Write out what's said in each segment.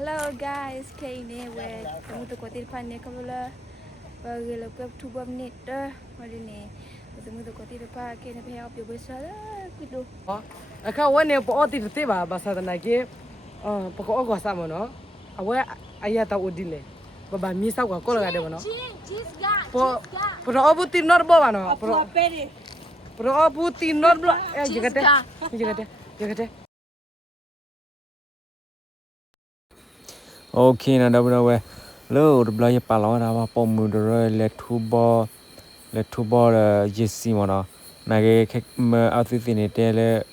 Hello guys, kay ini we kamu tu kotir pan ni kabula bagi lepas tu buat menit dah hari ni. Kamu tu kotir pan kay ni pihak apa besar lah gitu. Aka wane po oti te ba basa na ke poko ogo sa mo no awe aya ta udile baba misa ko ko ga de no po obu tinor bo ba no po obu tinor blo jigate Okay, na da bra we lo de bla ya pa la da ba po mu de le tu bo ye si mo no na ke a ti ti ne te le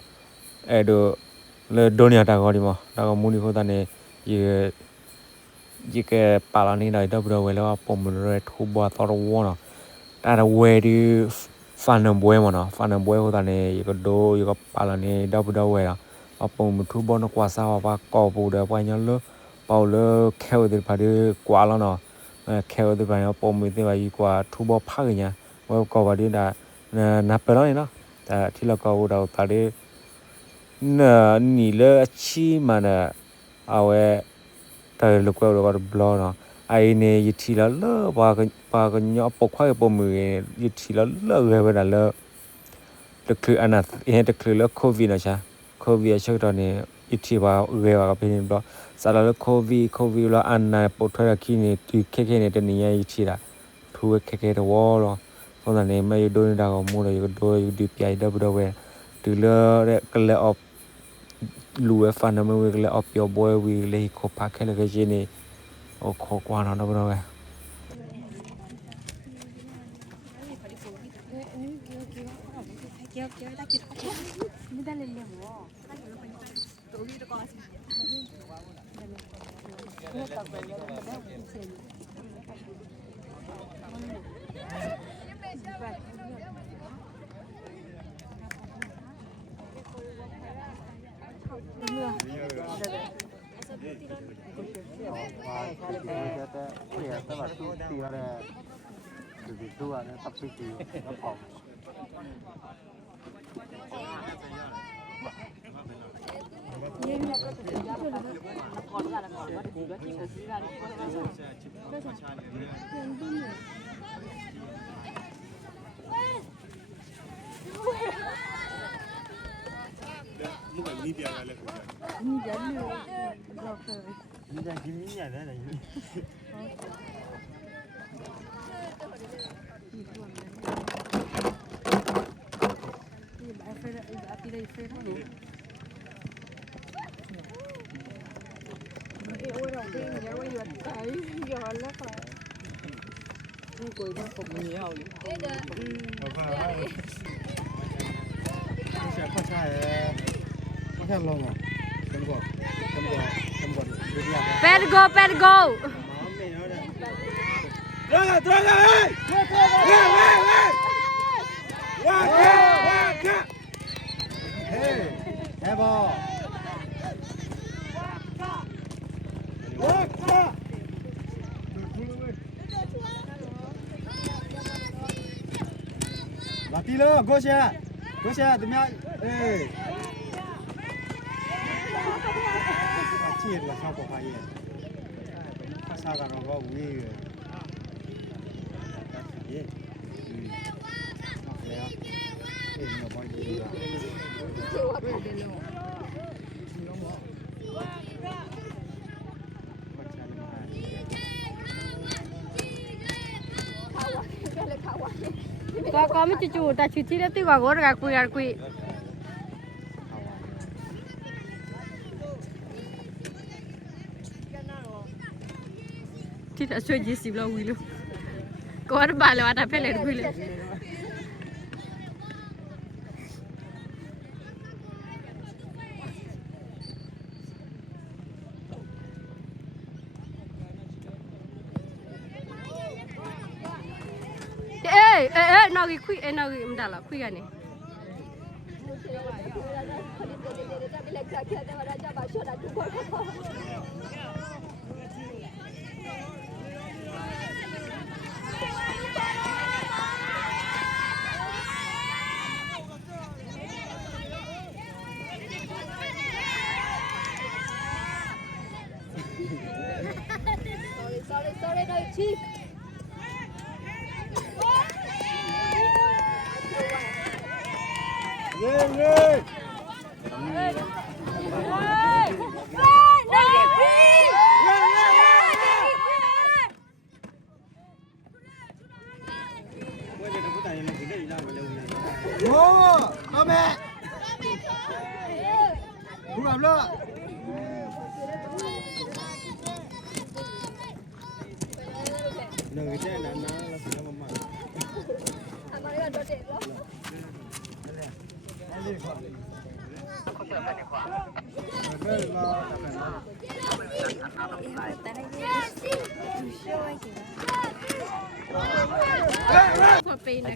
e do le do nya ta ko di mo da ko mu ni ko ta ne ye ke pa la ni da bra we lo po mu de tu bo ta ro wo no ta da we di fan no boy mo no fan no boy ko ta ne ye ko do ye ko pa la ni da bra we la po mu tu bo no kwa sa ba ko bu de pa nya lo bao lơ kheo từ phải đi qua lo nó kheo từ phải nó bom từ phải qua thu bao phá cái nhà bao cầu vào đi là nạp vào đó nó thì là cầu đầu phải đi nỉ lơ chi mà nè ao ấy từ lúc đầu là blo nó ai nè thì là lơ ba cái nhỏ bọc khoai bom mười thì là lơ người bên là lơ đượcคืออันนั้นเห็นđượcคือแล้วโควิดนะจ๊ะโควิดช่วงตอนนี้ที่ว่าเรียกว่าเป็นแบบสารละโควิดแล้วอันนั้นปวดท้องขี้นี่ที่แค่เนี่ยตัวนี้ยังที่ละทุกแค่ตัววอลเพราะฉะนั้นไม่โดนดาวมูเลยก็โดนดูปีไอเดบเวถึงแล้วก็เลยออกลู่ฟันน้ำมันก็เลยออกยอบอยวิเลยขบพักแค่เลยก็เจนี่โอ้ขอกว่านะเวPergo. Droga hey Ebo Lati lo, go sia, tụi nhau, ê, chết là sao có phải vậy, sao cả nó có nguy rồi, có mấy chú ta chú chỉ đã tiêu vào gối gà quỳ thì đã chơi gì xíu lâu quỳ luôn có ăn bà là ăn phải lên quỳ lên ê nó cái quỳ nó cái mình đã là quỳ cái này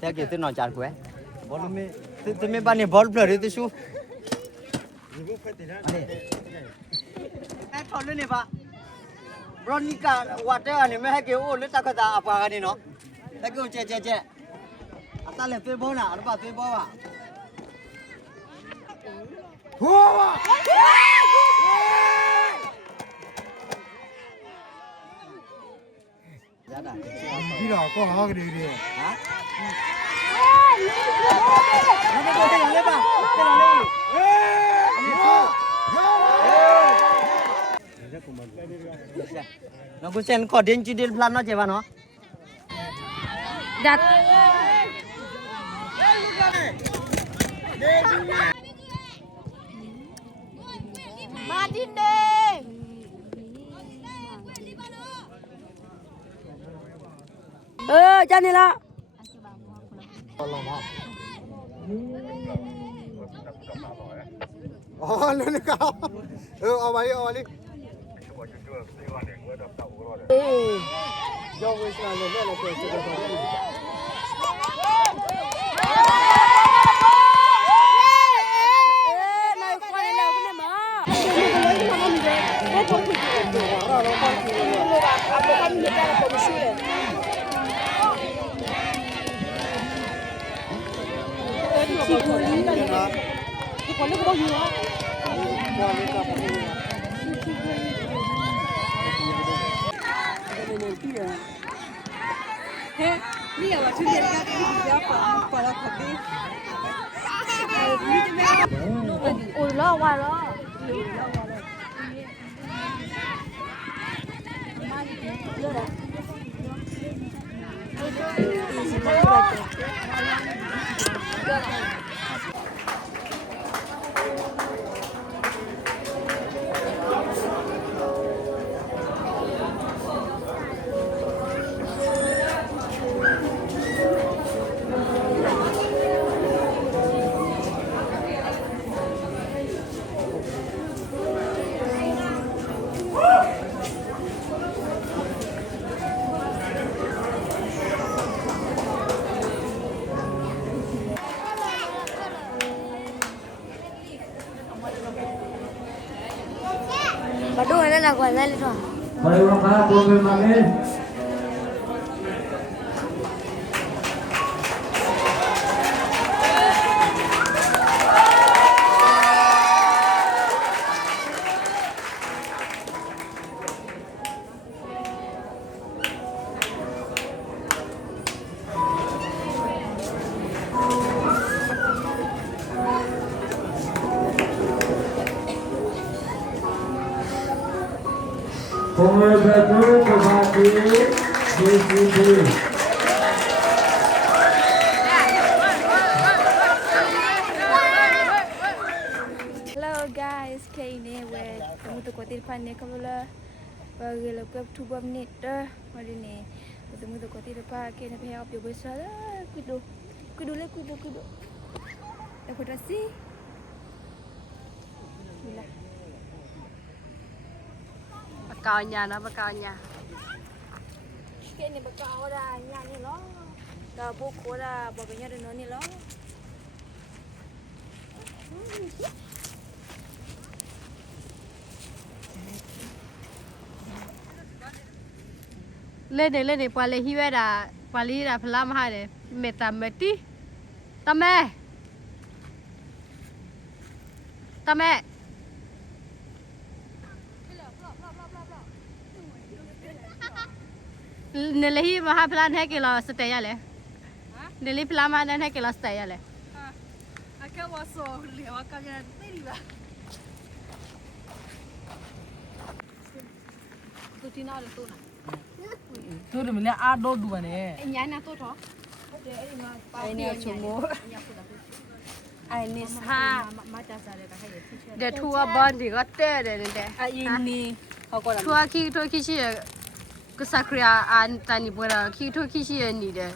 Saya gitu noncar gue. Bol me, tu me bani bol blur itu su. Thol ni pak. Bronika water ni me hake o le takata apa ni no. Hake o je. Asal le pe bona, arba pe bawa. Gila, kau hak dia dia. Hah? Nanti kau tengok lepas. Tengok lagi. Nak kusen kau dia cidil pelan aja mana? Dat. Martin deh. Cha này là lên cao. Ở vậy đi. Do với sao lên là phải Này qua đây nào cái này mà. Ủa lo qua lo. Bà đuổi lên là gọi lên rồi. Hello guys, kay ini we kamu tu kau tirpan ni kamu lah bagi lakukan 2 minit dah hari ni. Kamu tu kau tirpan kay ni pihak apa besar lah kudu le kudu. Aku dah si. Bila. Bakal nhà nó bakal nhà. Kay ni bakal dah ni lo. Dah buku dah bagainya dah ni lo. Lên đây qua lấy hi về đã qua lấy đã phải làm hai đấy mệt tạm mệt tí ta mẹ नेले वहाँ प्लान है कि ला स्टे या ले नेले प्लान है कि ला स्टे या ले Acá waso le va a cambiar de riba. Tu tina le tu na. တို့တယ်မလဲအားတော့ဒူပါနဲ့ Nhà na tu thọ. Ai ne chumo. Ai ne sa. Để thua bon thì có tê để để. Ai ni. Họ có làm. Thua khi chi cái sakria an tani bora khi thua khi chi ni để.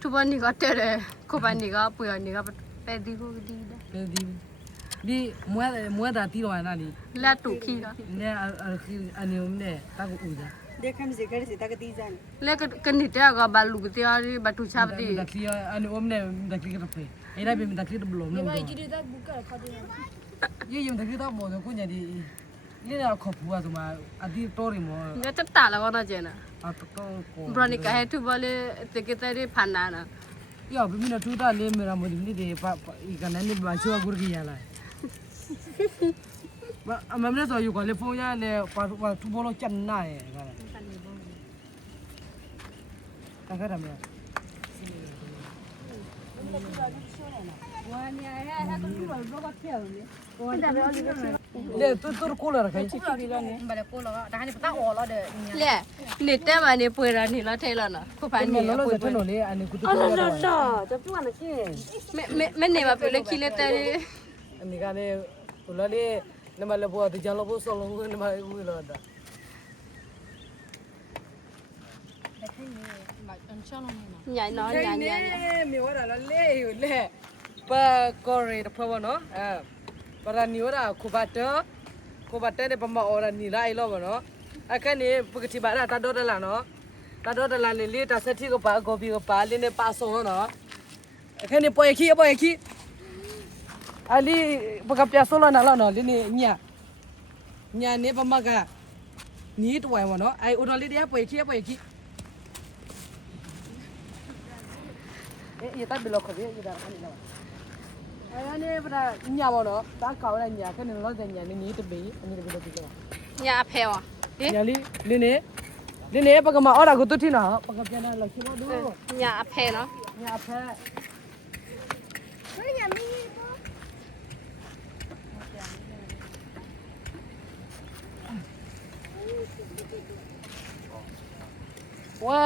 Thua bon thì có tê để. Cô bạn thì có bữa thì có bé đi cô đi đấy. ဒီမွဲတာတီးတော့နာလီ Là tụ khi đó. လဲအနေုံနဲ့တာကိုဦးတာ Dekam se kare se tak tizan. Là cái nít đó có bà lục tiêu đi bà tụ chắp đi. ဒါကလီအနေုံနဲ့ဒါကလီကတော့ဖေးအဲ့ဒါပဲဒါကလီတော့ဘလုံးလို့ Ba jiri dak buka kha de. ရေယုံဒါကလီတော့မောတော့ကိုညာဒီလေတော့ခေါ်ဖူးอ่ะဆိုမှာအတီတော်ရီမော Nó chắc tả là con nó chuyện à. အတော့ကို Bronica hay tu boleh teketari panana. ယောဘမင်းထူတာလေးမရမဒီနေ့ဒီပါဤကနေနေပါချောဂုရကြီးရလာမမလည်းတော့ယူကလေဖုန်းရလေပါထူဘောလို့ချန်နာရဲ့ကလည်းတခါရမယ် လေတူကိုလာခိုင်း Lẹ, nít té mà nít bơi ra nít nó thấy là nó. Cô phải မ nít လော nó လော bơi စဖ bơi. နိုလေအနေကုတူကိုလာတော့ Tapi mana ke? Mẹ nít mà bơi lên kia lên tay đi. အနေကလည်းဟိုလေနမလဘောတကြလောဘောဆောလုံးနမဦးလာတာ Nhảy nó nhảy nhảy. မြေဝရလာလေပါကောရီတဖောနော်ပရာနီဝရခုဘတ်တဲ့ပမအော်ရနီလာအိလောဘောနော်အခက်နေပကတိပါတာတော်တယ်လားနော်တော်တယ်လားလေတာဆက်တီကပါဂိုဘီကပါလင်းနေပါဆုံးနော်အခက်နေပေါ်ခီအလီပကပြဆိုလာနာနော်လင်းနေညာနေပမကနီးတွယ်ဘောနော်အိုအိုတော်လေးတရားပေါ်ခီये तब ब्लॉक कर दिया इधर खाली ना अरे ने बड़ा न्या बोलो ता काव ना न्या के ने लो दे न्या ने तो बे अनि तो ब्लॉक दिया Nhà phèo à? न्या ली ने पक मा ओरा को तो थी ना पक प्याना लखी ना दो Nhà phèo nó. न्या फेว่า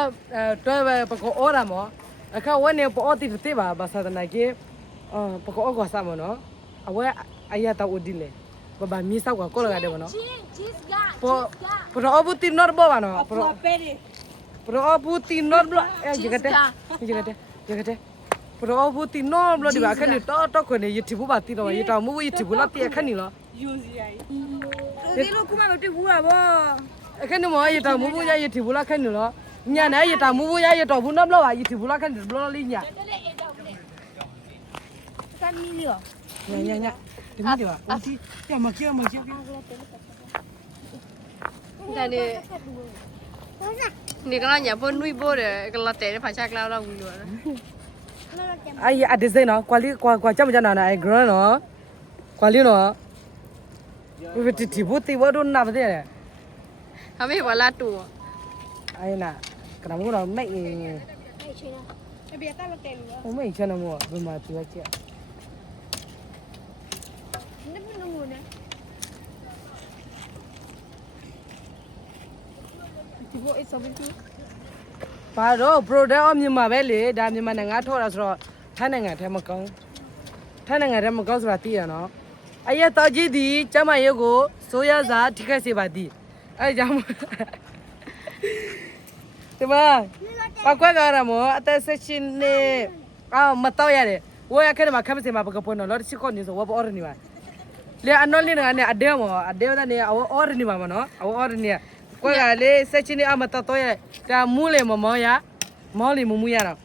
ตัวปกโอราหมอအခါဝဲနေပေါ်တိတဲ့ပါဘာသာတနာကေပကောကောဆာမနော်အဝဲအရတာဦးဒီလေဘာမီဆောက်ကကောလကတဲ့မနော်ပရောဘူတီနော်ဘောနော်ပရောဘူတီနော်ဘလဂျကတဲ့ပရောဘူတီနော်ဘလဒီဘာခဏတော့ခွနေရတီဘူးပါတီတော့ရတောင်မူရတီဘူးလားပြခဏနီလား Ni lu kuma ngoti gua bo. အခဏမောရတောင်မူရရတီဘူးလားခဏနီလားညာနေရတောင်မူရရတောင်ဘူးနော်ဘလပါရတီဘူးလားခဏဘလလေးညာ Kan ni dia. nya demi dia uti ya makia Đây đi. Nít cái nhà bơi nuôi bơi để cái lát té phải chắc lao lao vui luôn. ai ada zain no kwa jam jana na ai grow no kwali no we ti buti wadu na bade Không biết bảo là tù. ai na kana mu no mai Eh biar tak hotel lu. mai chana mo be ma ti wa chi Ni pun nunggu ni. Tibo is so big. ပါတော့ product အမြင်မှာပဲလေဒါမြန်မာနိုင်ငံထောက်တာဆိုတော့ထိုင်းနိုင်ငံထဲမကောင်းထိုင်းနိုင်ငံထဲမကောင်းဆိုတာသိရနော်အရက်တော်ကြီးဒီကျမရုပ်ကိုစိုးရစာထိခိုက်စေပါသည်အဲကြောင့်ဒီမှာပကွက်ကြရမောအသက်ဆက်ရှင်နေမတော့ရတယ်ဝယ်ခဲ့မှာခမစင်မှာပကပွန်းတော့ချစ်ခွန်နေဆိုဝဘောရနေပါလေအနော်လေးနဲ့အဒဲမောအဒဲတဲ့အော်ရနေပါမနော်အော်ရနေကွက်ကလေဆက်ရှင်နေအမတော့ရဒါမူးလေမောရမောလီမူရတော့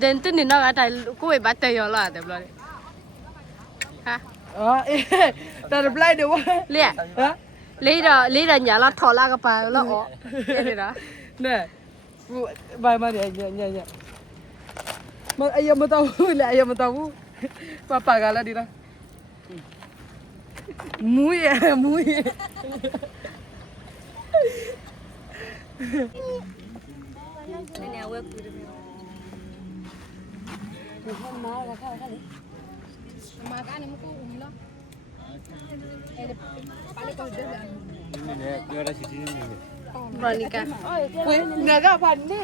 Đến từ nít nó cái tay cô bị bắt tay rồi là đẹp rồi. Ha. အော်အေးတော်ပလိုက်တယ်ဝါ Lẹ. ဟမ် Lấy ra nhà nó thò la cái bài nó ó. Đây đó. နဲဘိုင်မရညမအယမတော်ဘူးလေအယမတော်ဘူးပကလာဒီလားမူရ နေဝဲကူတယ်မျိုး ဒီဟန်မာကခါခါလေ မာကနေမကူဘူးလားအဲ့ဒါပါလေကိုတယ် နေပြောရရှိသေးတယ် ဘရနီကာ ဝေငါကဖန်နေ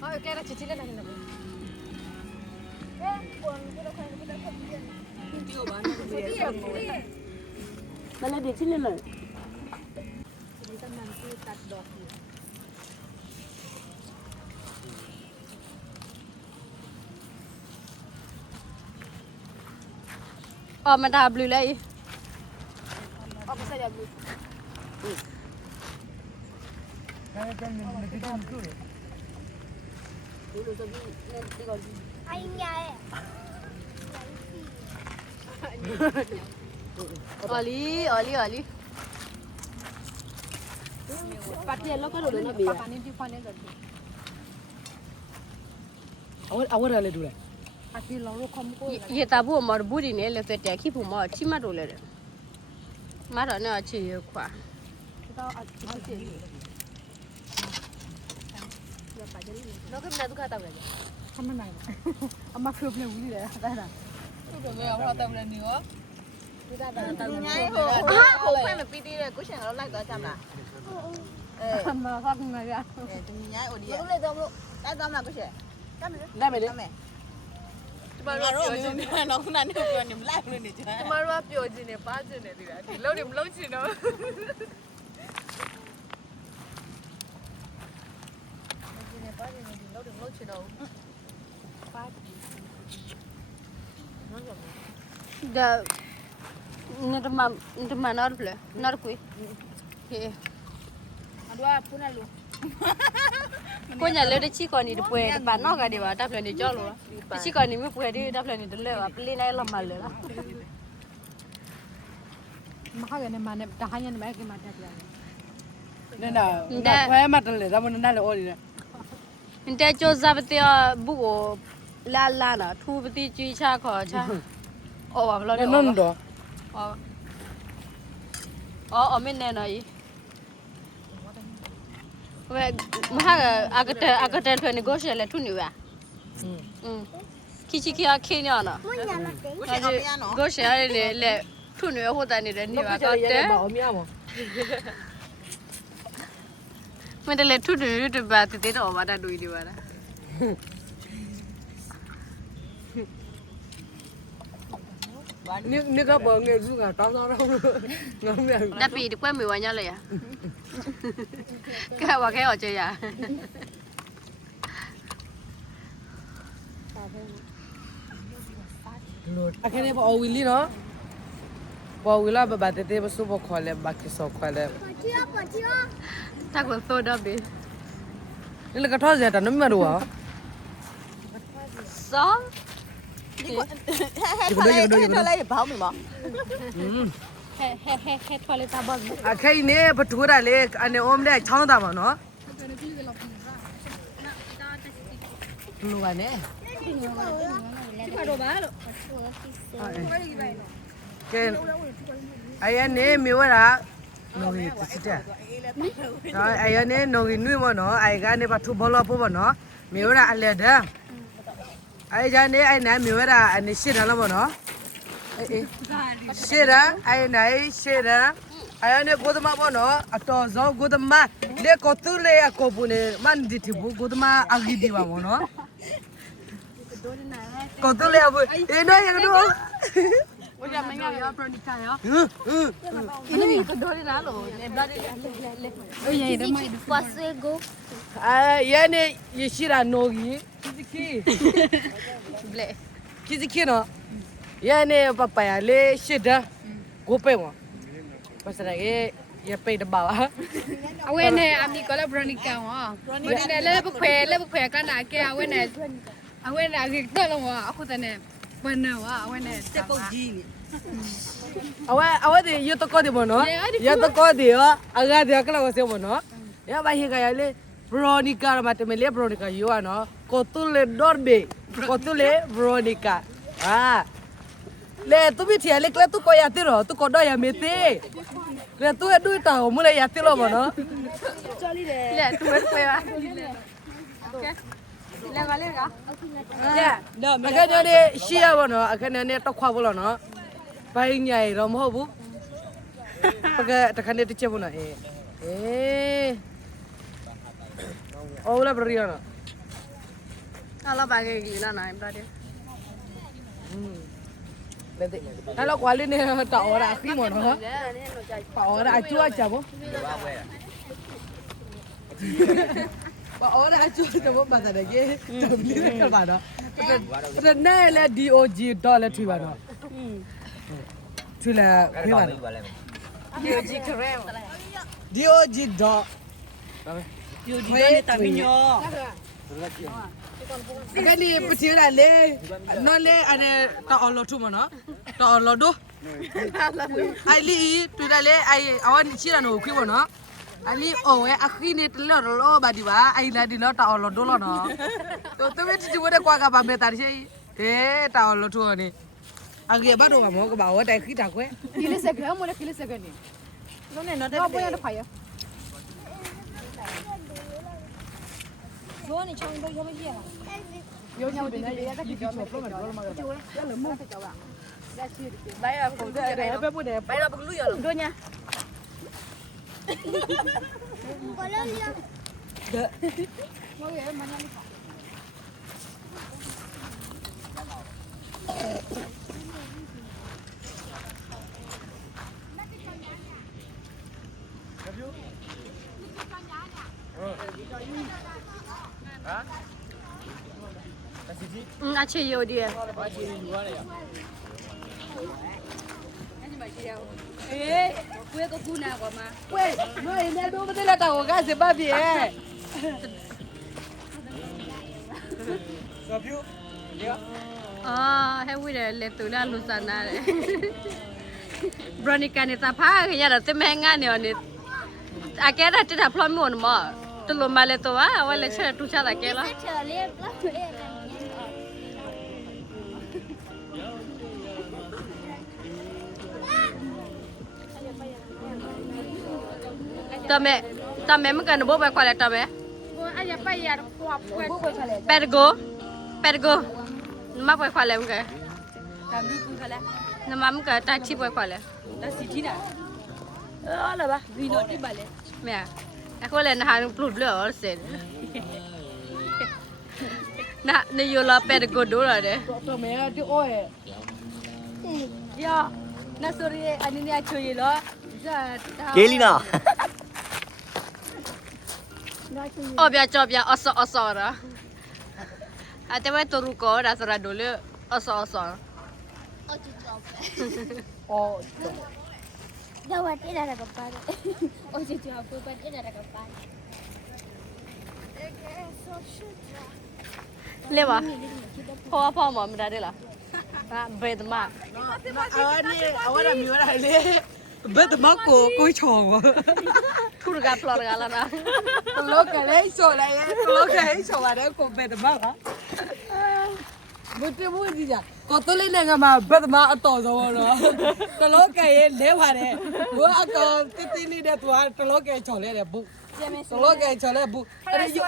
ဟောကဲရချစ်ချစ်လည်းနေတယ် မလည်းဒီချင်းလေ အော်မတာဘလူးလေ အော်ပစရဘူးဒါကလည်းမတိတ်ဘူးလေဒီလိုဆိုပြီးဒီကော အော်လီအော်လီအော်လီ ပါတီလောက်ကတော့လည်းဘေး ပါနေဒီဖာနေတယ် အဝရလည်းတူလေ ရေတာဘူးမဘူးဒီနေလေတဲ့ခိဖို့မချိမတော့လေမတော့နော်ချီရခွာ တော့ကမနာဒုက္ခတောက်လေခမနိုင်အမဖျော်ပြဝီးလေဒါလားဟုတ်တယ်ဘယ်တော့တောက်လဲနေရောဒီကတောက်တောက်နေ ဟိုခွင့်မပြီးသေးတဲ့ကိုရှင်ကတော့လိုက်သွားကြမလား အမဖတ်မှာရ ဒီညအိုဒီဘလို့လဲတော့မလို့တိုက်သွားမလားကိုရှင်တမ်းမယ် လက်မယ်လေ တမ်းမယ်ဒီမှာတော့ပြောနေတယ်တော့ခုနကနေပြောနေမလိုက်လို့နေကြတယ် ကျမတို့ကပျော်ခြင်းနဲ့ပါခြင်းနဲ့ဒီလားဒီလုံးတွေမလုံးချင်တော့ဒါနေတမနော်ဖလဲနော်ကွေဟေး အတော့ဖုန်းလို့ ကိုညာလေတချီကောနေတပွဲတပါနောက်ကတည်းကတပ်ဖလဲနေကြောက်လို့တချီကောနေမပွဲတည်းတပ်ဖလဲနေတလဲကပလင်းလိုက်လမလဲလား မခါကနေမနဲ့တဟိုင်းနေမဲ့ကမတက်ပြန်နေနာခွဲမှတယ်လေဒါမနဲ့လည်းအော်နေတယ် တဲ့ကြောဇပ်တဲ့ဘူးကိုလာလာနာထူပတိကြီးချခေါ်ချအော်ဘာလို့လဲ နုံတော့ အော်မင်းနဲ့နော်ကြီးဝဲမဟာအကတန်ထွေနေကိုရှယ်လဲထုနေဝါခီချီခီအခေညာနော် ကိုရှင်အောင်မရနော် ကိုရှယ်လေထုနေဟိုတန်နေတယ်နေပါတော့တဲ့ ဘာအမြမ မင်းတလေထုနေတပါတတဲ့တော့မတာတွေ့ဒီပါလား 你个帮我煮个当当了，我们 တက်ပြီကွဲမေဝညလေရကဲဝါခဲော်ကြရ အခင်းပေါ်ဝီလီနော်ပေါ်ဝီလာဘဘတဲ့တဲ့ဆူဘခေါ်လဲဘကဆောခေါ်လဲ တက်ကိုသိုးတော့ပြီ ဒီလကထောစရတာနမရော စော ဒီကဟဲ့ထွက်လိုက်ဘောင်းမိမ ဟဲထွာလေးတာဘော အခင်းနေပထူရလေအနေအုံးတဲ့ချောင်းတာပါနော်လူကနေ ကဲအယနေမြေဝရာနော်ရီစစ်တဲ့နော်အယနေနော်ရီနွေမနော်အယကနေပါထူဘောလပေါ်မနော်မြေဝရာအလက်တဲ့အယကြနေအနိုင်မြေဝရာအနေရှိတယ်လားမနော်အေးရှိတယ်အယနိုင်ရှိတယ်အယနေကိုဒမဘောနော်အတော်စောကိုဒမလေကိုတူလေအကိုပူနေမန်ဒီတီဘူကိုဒမအဂီဒီပါမနော်ကိုတူလေအဘူအေးနော်ရတော့ 我家没有要不然你看呀？你那个多的哪路？那不的来。哎呀，这买的。我是个。ရနေရရှိတာနိုကြီးကီဇီနော်ရနေပပယာလေးရှစ်တန်းကိုပဲ့မပတ်စရရဲ့ရပိတ်တပါပါ အဝဲနဲ့အမီကလည်းဘရနီကန်ဝါဘရနီနဲ့လည်းဘခွဲကနာကဲအဝဲနဲ့ကတော့လုံးဝအခုတည်းနဲ့ဘယ်နဲ့ဝါအဝဲနဲ့တက်ပုတ်ကြီး အဝဲဒီရတကောဒီမနော်ရတကောဒီရောအဂါဒီကလာဝစေမနော်ရပါဟေကရလေဘရိုနီကာမတမလေဘရိုနီကာယောနော်ကိုတူလေဒေါ်ဘေကိုတူလေဘရိုနီကာလေသူပြီးထရလေကလတူကိုရတိရောသူကိုတော့ရမေသေးလေသူအဒူတာကိုမလေရတိလို့မနော် လေတူဝဲပါ လဲကလေးက အခက်နဲ့ရှေ့ရပါတော့အခက်နဲ့တော့ခွာဖို့လို့နော်ဘိုင်းညိုင်တော့မဟုတ်ဘူးပကတခါနဲ့တစ်ချက်ဖို့နော်အော်လာဘရီယာနော် အဲ့လိုပါကေကြီးလာနိုင်ပြတယ် အဲ့တော့ကွာလေးနဲ့တောင်းရတာခီးမနော်တောင်းရတာအကျွတ်ကြပါဘာအော်အကျွတ်တော့ဘာသာလဲကေတမီးကပါတော့တဲ့နဲ့လေ DOG ဒေါ်လာထွေးပါတော့ထွေးလာခေးပါ DOG ခရဲ DOG ဒေါ် DOG နဲ့တမီညော ကနေ့ပတိရလေနော်လေအဲ့တော်လို့ထမနော်တော်လို့ဒိုအိုင်လီတွေ့တယ်လေအိုင်အဝန်ချီရနော်ခွေးပါနော်အလီအိုဝဲအခီနေတလောလောဘာဒီပါအိုင်လာဒီလောတော်လို့ဒိုလို့နော်တော့တမတီဝဲကွာကပါမေတာရှိတော်လို့ထနေအကြီးဘာတော့မောကပါဝဲတိုင်ခိတာကွယ် ဒီလေးစကရမလဲခလေးစကနေ တော့နဲ့တော့တဲ့ တော့ပေါ်ရတဲ့ဖိုင်ရ ဘောနေချောင်းတော့ရမရှိရလား ရောညောင်းတယ်လေရတဲ့ကြောမှာပြောမှာတော့မှာတော့ရလမို့ကြောက်တာလက်ရှိ ဘိုင်ရပုံစံတယ် ပဲပို့တယ် ဘိုင်ရဘလူရလို့ တို့ညာ အခြေရိုဒီဝဲကကူနာကွာမ ဝဲနော်ရနေတော့မတလာတော့ကစပါပြေ အာဟဲဝိတယ်လေတူလာလူစနာတယ်ဘရနီကန်နေတာဖာခရတာတမဲငါနေနေအကဲတာတတာဖလောမွန်မတလုံးမလဲတော့ဝဲလက်ချက်တူချတာကဲလားတမဲမကန်ဘောပဲခွာလဲတမဲအဲ့ရပိုက်ရကွာပွဲပက်ဂိုနမပွဲခွာလဲမကတမ်လူကူခွာလဲနမမကတာချိပွဲခွာလဲတစီတီနာအော်လာပါဗီနိုတိပါလဲမဲအခုလဲနဟာပလုတ်လို့စင်နာနေယလာပက်ဂိုဒိုရတယ် တော့မဲဒီအိုးရဲ့ ယာနာဆိုရီအနည်းငယ်ချွေရလို့ဇာ ကေလီနာ အော်ပြကြောပြအဆောရအတဲဝဲတူရူကောဒါစရာဒိုလေအဆော အော် Dawa tidak ada kepala. Oh jadi aku kan tidak ada kepala. လေပါဖောမမဒါတယ်လားဘယ်တမ အော်นี่အဝရမျိုးရလေဘယ်တမကိုချော်ဝ ထူရကဖလော်ကလာနာ တလောကလေးဆိုလိုက်တလောကလေးဆိုရတယ်ကိုဘယ်တမကဘယ်တမကြီးကြကိုတလေးနဲ့ငါမဘယ်တမအတော်ဆုံးတော့တလောကရဲ့လဲပါတယ်ဘိုးအကောင်တိနေတဲ့သူကတလောကချော်လဲတယ်ဘူးတလောကချော်လဲဘူးအဲ့ဒီ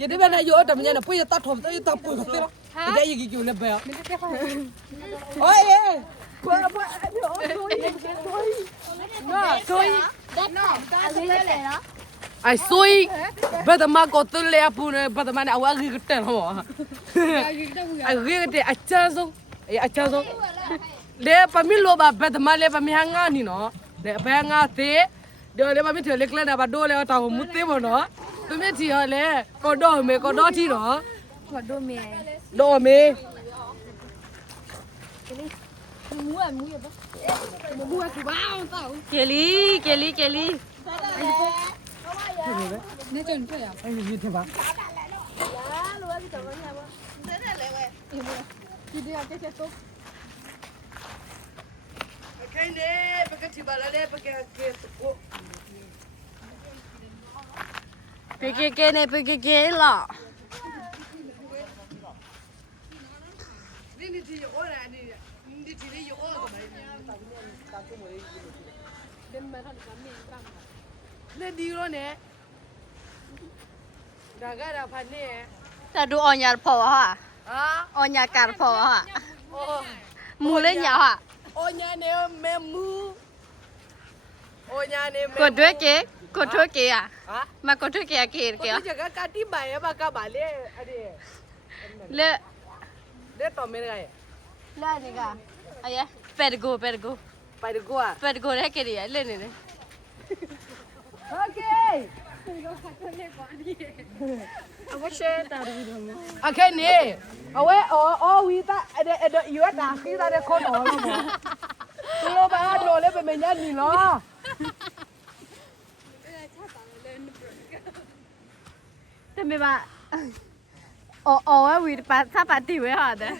ရတဲ့ဘနဲ့ရောတမညနဲ့ပွေတတ်ထုံတတ်ပွေကတော့ဒီရကြီးကျူလဲပဲโอ้ยဘာဘာဆိုyi ai soy bada ma ko to le apune bada ma ne awa gi gte ho ai gi gte acha zo le pa mi lo ba bada ma le pa mi hanga ni no le ba nga te do le pa mi the le kla na ba do le ta ho mu te mo no tu mi thi ho le ko do thi no Waduh mie. do meကလီ ne chon to ya ai ni the ba kai ne baka ti bala le baka ke ko ပကေလာ ni ti yo ra ni ti ni yo ko mai ta ko mo le di ro ne ဒါကရဖာနေ แต่ดูอ่อนยาพอฮะ ဟာ อ่อนยาการพอฮะ အော် มูเล่นยาฮะ အိုညာနေမဲမူအိုညာနေမဲ กดด้วยเก๋กดด้วยเก๋อ่ะ ဟာ มากดด้วยเก๋เก๋ ကို เก๋ ကြကကတိပိုင်ရပါကပါလေအဲ့ဒီ เล่ လက်တော်မဲရယ် เล่นี่กะอะไรเป็ดกู ပိုင်ကိုอ่ะ เป็ดกูได้เก๋ดิเล่นนี่ โอเคโอเคนี่เอาไว้อ๋อวีตาเดยูตาคีตาเดคนอ๋อแล้วมั้งตัวโลบาโดเลยเป็นเมียนี่เนาะ แต่ไม่ว่าอ๋อว่าวีปาถ้าปาติไว้ฮะเด้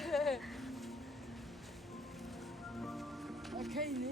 โอเคนี่